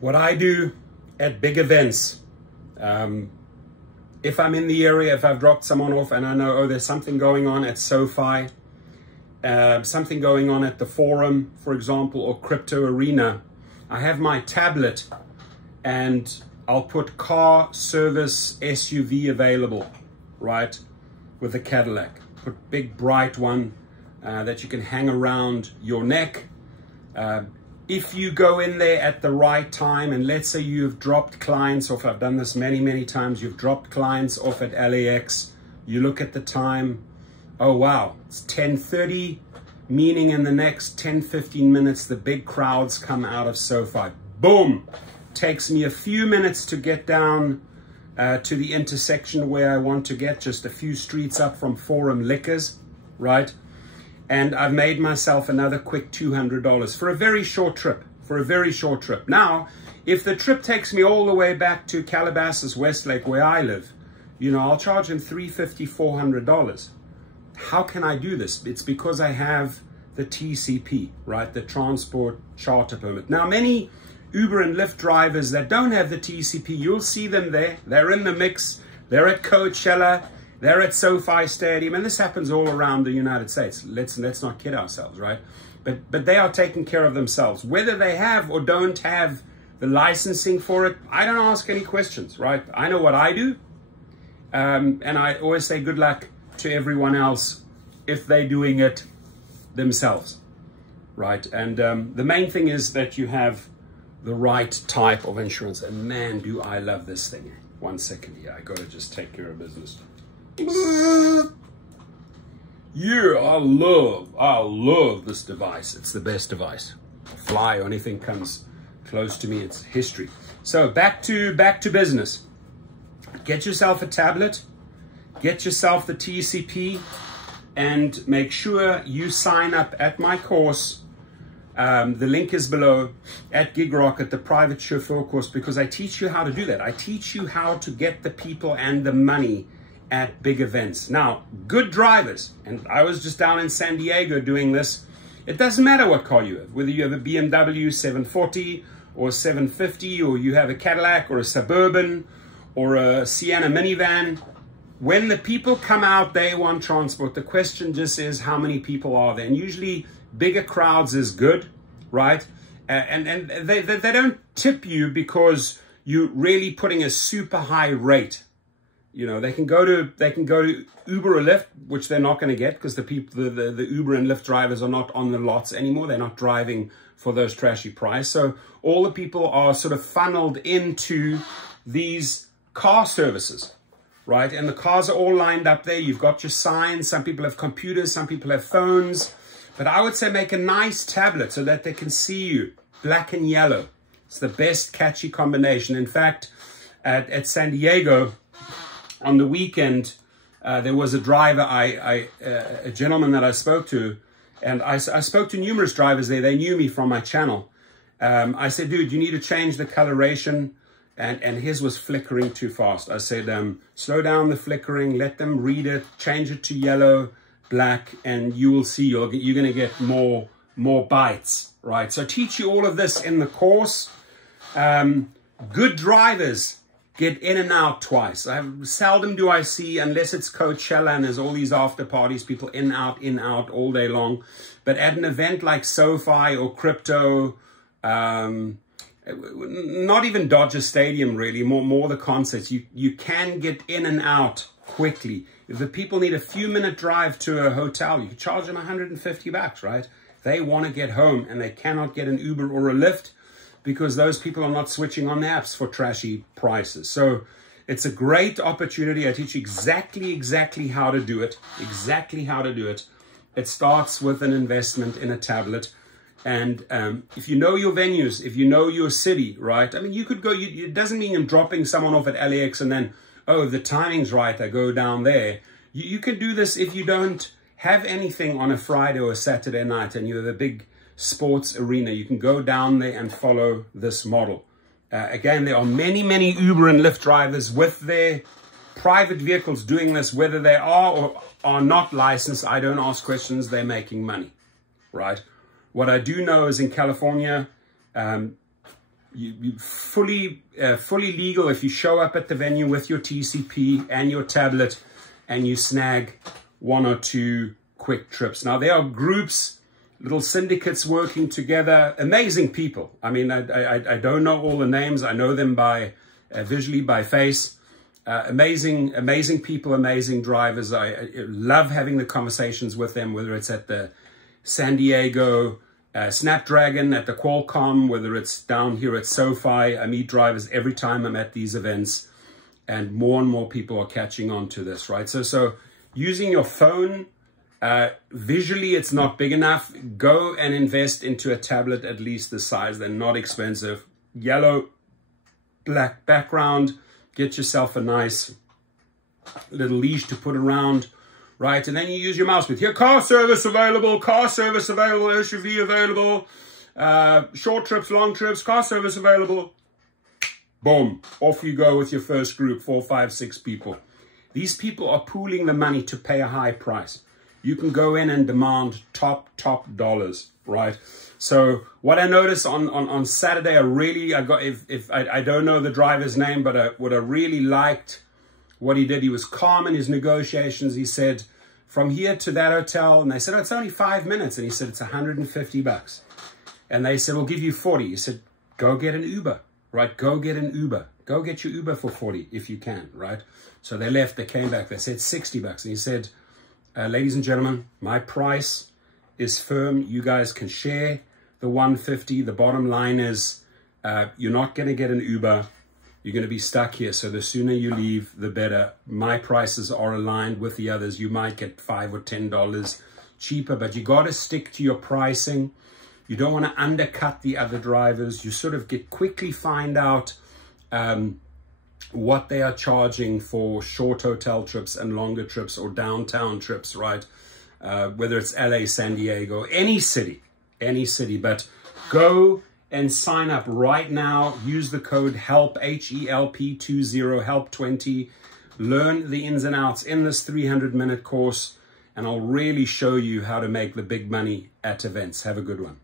What I do at big events, if I'm in the area, if I've dropped someone off and I know, oh, there's something going on at SoFi, something going on at the Forum, for example, or Crypto Arena, I have my tablet and I'll put car, service, SUV available, right, with a Cadillac. Put big bright one that you can hang around your neck. If you go in there at the right time, and let's say you've dropped clients off, I've done this many times, you've dropped clients off at LAX, you look at the time, oh wow, it's 10:30, meaning in the next 10-15 minutes, the big crowds come out of SoFi. Boom! Takes me a few minutes to get down to the intersection where I want to get, just a few streets up from Forum Liquors, right? And I've made myself another quick $200 for a very short trip, Now, if the trip takes me all the way back to Calabasas, Westlake, where I live, you know, I'll charge them $350, $400. How can I do this? It's because I have the TCP, right? The Transport Charter Permit. Now, many Uber and Lyft drivers that don't have the TCP, you'll see them there. They're in the mix. They're at Coachella. They're at SoFi Stadium, and this happens all around the United States. Let's not kid ourselves, right? But they are taking care of themselves. Whether they have or don't have the licensing for it, I don't ask any questions, right? I know what I do, and I always say good luck to everyone else if they're doing it themselves, right? And the main thing is that you have the right type of insurance. And man, do I love this thing. 1 second here, I gotta just take care of business. Yeah, I love this device. It's the best device. Fly or anything comes close to me, it's history. So back to business. Get yourself a tablet, get yourself the TCP, and make sure you sign up at my course. The link is below at Gig Rocket, the private chauffeur course, because I teach you how to do that. I teach you how to get the people and the money at big events. Now, good drivers, and I was just down in San Diego doing this. It doesn't matter what car you have, whether you have a BMW 740 or 750, or you have a Cadillac or a Suburban or a Sienna minivan. When the people come out, they want transport. The question just is, how many people are there? And usually bigger crowds is good, right? And they don't tip you because you're really putting a super high rate. You know, they can go to Uber or Lyft, which they're not going to get because the Uber and Lyft drivers are not on the lots anymore. They're not driving for those trashy prices. So all the people are sort of funneled into these car services, right? And the cars are all lined up there. You've got your signs. Some people have computers. Some people have phones. But I would say make a nice tablet so that they can see you. Black and yellow. It's the best catchy combination. In fact, at San Diego, on the weekend, there was a driver, a gentleman that I spoke to, and I spoke to numerous drivers there. They knew me from my channel. I said, dude, you need to change the coloration, and his was flickering too fast. I said, slow down the flickering, let them read it, change it to yellow, black, and you will see you're going to get more bites, right? So I teach you all of this in the course. Good drivers get in and out twice. Seldom do I see, unless it's Coachella and there's all these after parties, people in, out all day long. But at an event like SoFi or Crypto, not even Dodger Stadium really, more the concerts, you can get in and out quickly. If the people need a few minute drive to a hotel, you can charge them $150, right? They want to get home and they cannot get an Uber or a Lyft, because those people are not switching on the apps for trashy prices. So it's a great opportunity. I teach you exactly how to do it. It starts with an investment in a tablet. And if you know your venues, if you know your city, right? I mean, you could go, it doesn't mean I'm dropping someone off at LAX and then, oh, the timing's right, I go down there. You can do this if you don't have anything on a Friday or a Saturday night and you have a big sports arena. You can go down there and follow this model. Again, there are many Uber and Lyft drivers with their private vehicles doing this, whether they are or are not licensed. I don't ask questions. They're making money, right? What I do know is in California, you fully legal if you show up at the venue with your TCP and your tablet and you snag 1 or 2 quick trips. Now, there are groups, little syndicates working together, amazing people. I mean, I don't know all the names. I know them by visually, by face. Amazing people, amazing drivers. I love having the conversations with them, whether it's at the San Diego Snapdragon, at the Qualcomm, whether it's down here at SoFi. I meet drivers every time I'm at these events, and more people are catching on to this, right? So using your phone, visually it's not big enough. Go and invest into a tablet at least this size. They're not expensive. Yellow, black background. Get yourself a nice little leash to put around, right? And then you use your mouse with here. Car service available, SUV available, short trips, long trips, car service available. Boom, off you go with your first group, 4, 5, 6 people. These people are pooling the money to pay a high price. You can go in and demand top dollars, right? So what I noticed on Saturday, I don't know the driver's name, but what I really liked what he did, he was calm in his negotiations. He said, from here to that hotel, and they said, oh, it's only 5 minutes. And he said, it's $150. And they said, we'll give you 40. He said, go get an Uber, right? Go get an Uber. Go get your Uber for 40 if you can, right? So they left, they came back, they said $60. And he said, ladies and gentlemen, my price is firm. You guys can share the 150. The bottom line is you're not going to get an Uber. You're going to be stuck here. So the sooner you leave, the better. My prices are aligned with the others. You might get $5 or $10 cheaper, but you got to stick to your pricing. You don't want to undercut the other drivers. You sort of quickly find out what they are charging for short hotel trips and longer trips or downtown trips, right? Whether it's LA, San Diego, any city, but go and sign up right now. Use the code HELP, HELP20, HELP20. Learn the ins and outs in this 300-minute course, and I'll really show you how to make the big money at events. Have a good one.